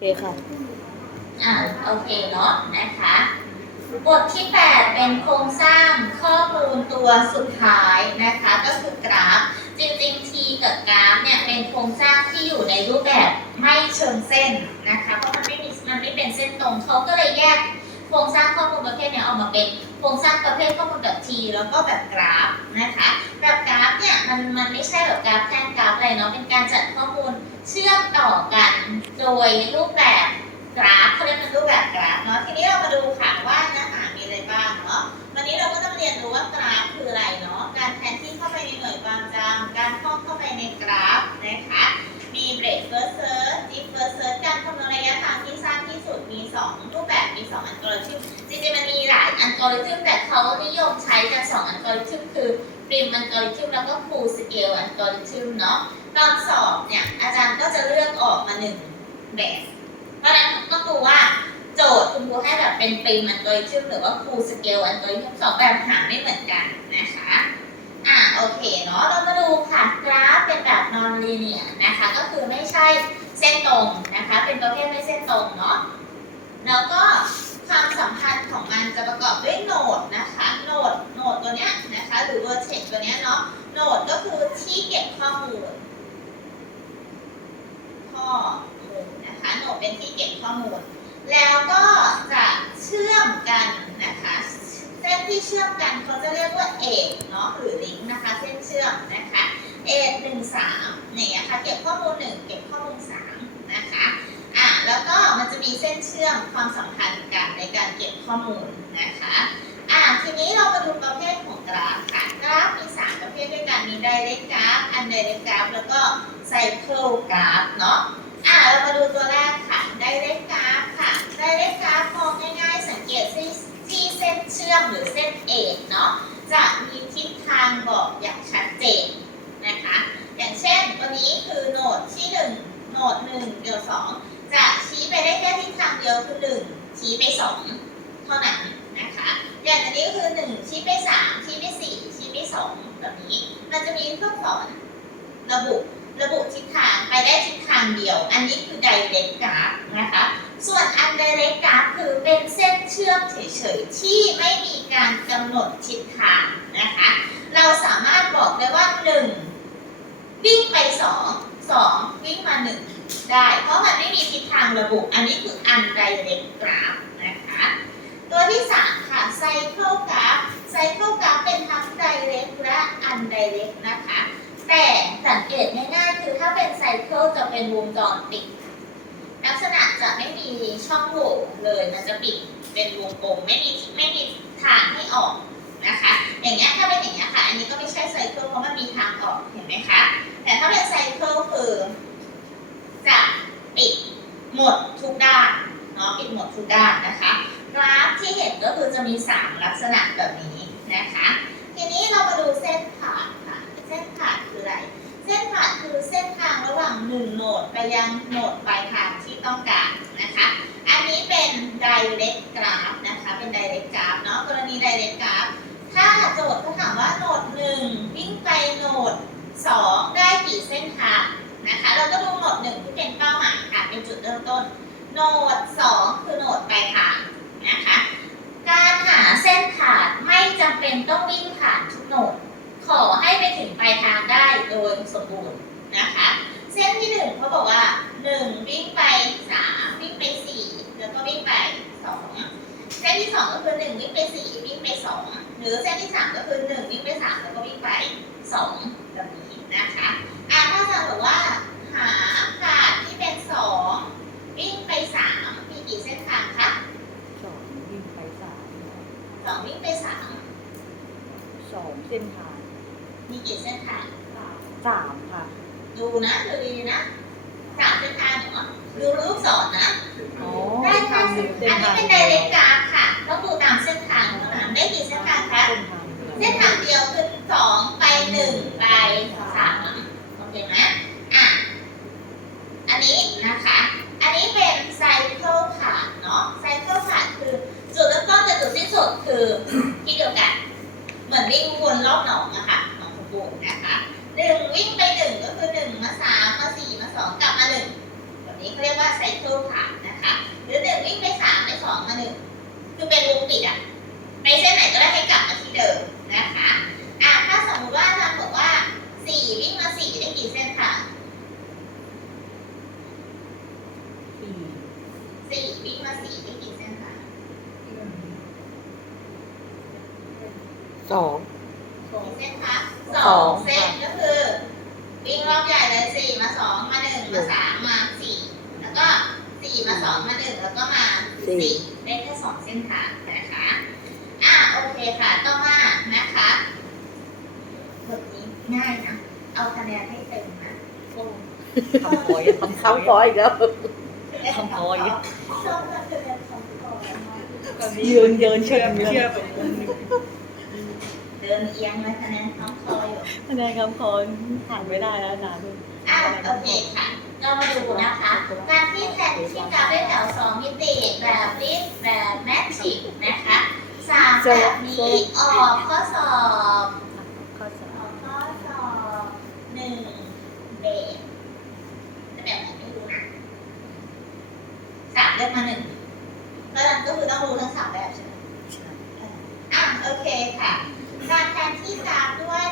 เคค่ะ อ่าโอเคเนาะนะคะ บทที่ 8 เป็นโครงสร้างข้อมูลตัวสุดท้ายนะคะ ก็คือกราฟ จริงๆ T กับกราฟเนี่ยเป็นโครงสร้างที่อยู่ในรูปแบบไม่เชิงเส้นนะคะ เพราะมันไม่มีมันไม่เป็นเส้นตรงเขาก็เลยแยกโครงสร้างข้อมูลประเภทเนี้ยออกมาเป็นโครงสร้างประเภทข้อมูลแบบ T แล้วก็แบบกราฟนะคะ แบบกราฟเนี่ยมันมันไม่ใช่แบบกราฟแท่งกราฟอะไรเนาะเป็นการจัดข้อมูลเชื่อมต่อกัน โดยรูปแบบกราฟเขาเรียกเป็นรูปแบบกราฟเนาะทีนี้เรามาดูค่ะว่าเนื้อหามีอะไรบ้างเนาะวันนี้เราก็จะมาเรียนรู้ว่ากราฟคืออะไรเนาะการแทนที่เข้าไปในหน่วยความจำการท่องเข้าไปในกราฟนะคะมีเบรกเฟิร์เซิร์ชดีเฟิร์เซิร์ชการคำนวณระยะทางที่สั้นที่สุดมี 2 รูปแบบมี 2 อัลกอริทึมจริงๆมันมีหลายอัลกอริทึมแต่เขานิยมใช้กัน2อัลกอริทึมคือปริมอัลกอริทึมแล้วก็ฟูลสเกลอัลกอริทึมเนาะตอนสอบเนี่ยอาจารย์ก็จะเลือกออกมาหนึ่ง บบเพราะฉะนั้นต้องดูว่าโจทย์คุณครูให้แบบเป็นปริมอัลกอริทึมหรือว่าฟูสเกลอัลกอริทึมสองแบบหาไม่เหมือนกันนะคะ อะโอเคเนาะเรามาดูค่ะกราฟเป็นแบบ non linear นะคะ ก็คือไม่ใช่เส้นตรงนะคะ เป็นประเภทไม่เส้นตรงเนาะแล้วก็ความสัมพันธ์ของมันจะประกอบด้วยโนดนะคะโนดโนดตัวเนี้ยนะคะ หรือ vertex ตัวเนี้ยเนาะโนดก็คือที่เก็บข้อมูลข้อ เป็นที่เก็บข้อมูล แล้วก็จะเชื่อมกันนะคะ เส้นที่เชื่อมกันเขาจะเรียกว่าเอกเนาะหรือลิงก์นะคะ เส้นเชื่อมนะคะเอกหนึ่งสามเนี่ยค่ะเก็บข้อมูลหนึ่งเก็บข้อมูลสามนะคะอะแล้วก็มันจะมีเส้นเชื่อมความสัมพันธ์กันในการเก็บข้อมูลนะคะอะทีนี้เรามาดูประเภทของกราฟค่ะกราฟมีสามประเภทด้วยกันมี direct graph indirect graph แล้วก็ cycle graph เนาะ อะเรามาดูตัวแรกค่ะ direct graph ค่ะ direct graph มองง่ายๆ สังเกตที่ที่เส้นเชื่อมหรือเส้นเอกเนาะจะมีทิศทางบอกอย่างชัดเจนนะคะ อย่างเช่นตัวนี้คือโหนดที่ 1 โหนด1เดียว2 จะชี้ไปได้แค่ทิศทางเดียวคือ 1 ชี้ไป 2 เท่านั้นนะคะ อย่างอันนี้ก็คือ 1 ชี้ไป 3 ชี้ไป 4 ชี้ไป 2 แบบนี้ มันจะมีเครื่องสอนระบุระบุทิศทาง ไปได้ทิศทางเดียว อันนี้คือ direct graph นะคะ ส่วน indirect graph คือเป็นเส้นเชื่อมเฉยๆ ที่ไม่มีการกำหนดทิศทางนะคะ เราสามารถบอกได้ว่า 1 วิ่งไป 2 2 วิ่งมา 1 ได้ เพราะมันไม่มีทิศทางระบุ อันนี้คือ indirect graph นะคะ ตัวที่ 3 ค่ะ cycle graph cycle graph เป็นทั้ง direct และ indirect นะคะ แต่สังเกตง่ายๆ คือถ้าเป็นไซ เป็นวงจรปิด ลักษณะจะไม่มีช่องโหว่เลยมันจะปิดเป็นวงกลมไม่มีไม่มีทางให้ออกนะคะ อย่างเงี้ยถ้าเป็นอย่างเงี้ยค่ะ อันนี้ก็ไม่ใช่ไซเคิลเพราะมันมีทางออกเห็นไหมคะ แต่ถ้าเป็นไซเคิลคือจะปิดหมดทุกด้านเนาะปิดหมดทุกด้านนะคะ กราฟที่เห็นก็คือจะมี 3 ลักษณะแบบนี้นะคะ ทีนี้เรามาดูเส้นผ่านค่ะ เส้นผ่านคืออะไร เส้นผ่านคือเส งหว่างหนึ่งโหนดไปยังโหนดปลายทางที่ต้องการนะคะ อันนี้เป็น direct graph นะคะ เป็น direct graph เนาะกรณี direct graph ถ้าโจทย์เขาถามว่าโหนดหนึ่งวิ่งไปโหนดสองได้กี่เส้นทางนะคะ เราก็ดูโหนดหนึ่งที่เป็นเป้าหมายค่ะเป็นจุดเริ่มต้นโหนดสองคือโหนดปลายทางนะคะ การหาเส้นผ่านไม่จำเป็นต้องวิ่งผ่านทุกโหนด ขอให้ไปถึงปลายทางได้โดยสมบูรณ์นะคะ เส้นที่หนึ่งเขาบอกว่าหนึ่งวิ่งไปสามวิ่งไปสี่แล้วก็วิ่งไปสองเส้น ที่สองก็คือหนึ่งวิ่งไปสี่วิ่งไปสองหรือเส้นที่สามก็คือหนึ่งวิ่งไปสามแล้วก็วิ่งไปสองแบบนี้นะคะอ่าถ้าอาจารย์บอกว่าหาผ่านที่เป็นสองวิ่งไปสามมีกี่เส้นทางคะสองวิ่งไปสามสองวิ่งไปสามสองเส้นทาง มีกี่เส้นทางสามค่ะ ดูนะดูดีๆนะสามเส้นทางเหรอดูรูปศรนะอ๋อได้ค่ะหนึ่งเส้นอันนี้ทางเป็นไดเรกกราฟ ได้กี่เส้นทางคะเส้นทางเดียวคือสองไปหนึ่งไปสามโอเคไหมอะอันนี้นะคะ อันนี้เป็นไซเคิลขาดเนาะไซเคิลขาดคือจุดเริ่มต้นจะจุดสิ้นสุดคือที่เดียวกัน เหมือนวิ่งวนรอบหนองอะค่ะหนองขบวนนะคะหนึ่งวิ่งไปหนึ่งก็คือหนึ่งมาสามมาสี่มาสองกลับมาหนึ่งแบบนี้เขาเรียกว่าไซเคิลขาดนะคะ หรือหนึ่งวิ่งไปสามไปสองมาหนึ่งคือเป็นวงปิดอะ ไปเส้นไหนก็ได้ให้กลับมาที่เดิมนะคะอะถ้าสมมุติว่าอาจารย์บอกว่าสี่วิ่งมาสี่ได้กี่เส้นค่ะสี่สี่วิ่งมาสี่ได้กี่เส้นคะสองกี่เส้นคะสสอองงเส้นก็คือ วิ่งรอบใหญ่เลยสี่มาสองมาหนึ่งมาสามมาสี่แล้วก็สี่มาสองมาหนึ่งแล้วก็มาสี่ได้แค่สองเส้นทางนะคะอะโอเคค่ะ ต่อมานะคะบทนี้ง่ายนะ เอาคะแนนให้เต็มนะคำพอยคำคำพอยอีกแล้วคำพอยชอบการคะแนนคำพอยมากยืนเดินเชิดเชื่อแบบเดินเอียงเลยคะแนนคำพอยอยู่คะแนนคำพอยผ่านไม่ได้แล้วนะอะโอเคค่ะเรามาดูนะคะการที่แทนที่กราฟด้วยแถวสองมิติแบบลิฟแบบแมทริกนะคะสามแบบนี้ออกข้อสอบ ข้อส อ อ อบ กข้อสอบหนึ่งแบบแต่แบบไหนไม่รู้นะสาม เลือกมาหนึ่งแล้วนั้นก็คือต้องรู้ทั้งสามแบบใช่ไหมอะโอเคค่ะ การแทนที่กรามด้วย